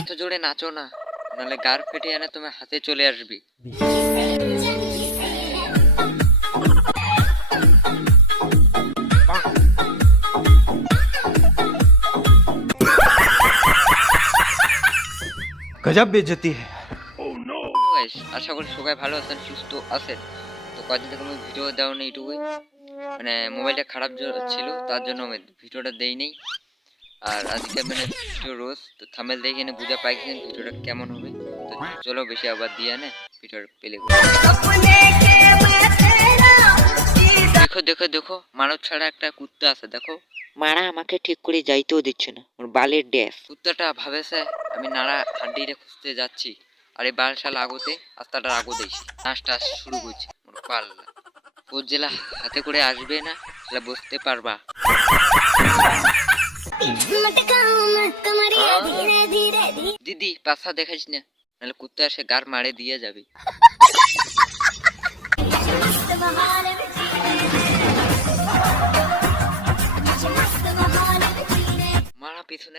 এত জোরে নাচো না, নাহলে গার ফেটে এনে তোমার হাতে চলে আসবি। गजब बेइज्जती है। আশা করি সবাই ভালো আছেন, সুস্থ আছেন। তো কদিন থেকে আমি ভিডিও দেওয়া নেই ইউটিউবে, মানে মোবাইলটা খারাপ ছিল, তার জন্য আমি ভিডিওটা দেই নেই। আর আজকে মানে ভিডিও রোজ তো থাম্বনেল দেখে এনে বুঝা পাইছেন ভিডিওটা কেমন হবে। তো চলো বেশি আবার দিয়ে নে ভিডিওর প্লে করি। দেখো দেখো দেখো, মানব ছাড়া একটা কুত্তা আছে, দেখো। মারা আমাকে ঠিক করে যাইতেও দিচ্ছে না, ওর বালের ড্যাস। কুত্তাটা ভাবেছে আমি নাড়া হাড্ডিটা খুঁজতে যাচ্ছি, আর এই বালশাল আগতে আস্তাটা আগো দিয়েছি, নাচটা শুরু করছি। মোর পাল্লা ও জেলা হাতে করে আসবে না, সেটা বুঝতে পারবা। দিদি পাশা দেখাইস না, নাহলে কুত্তা এসে গার মারে দিয়ে যাবে। মারা পিছনে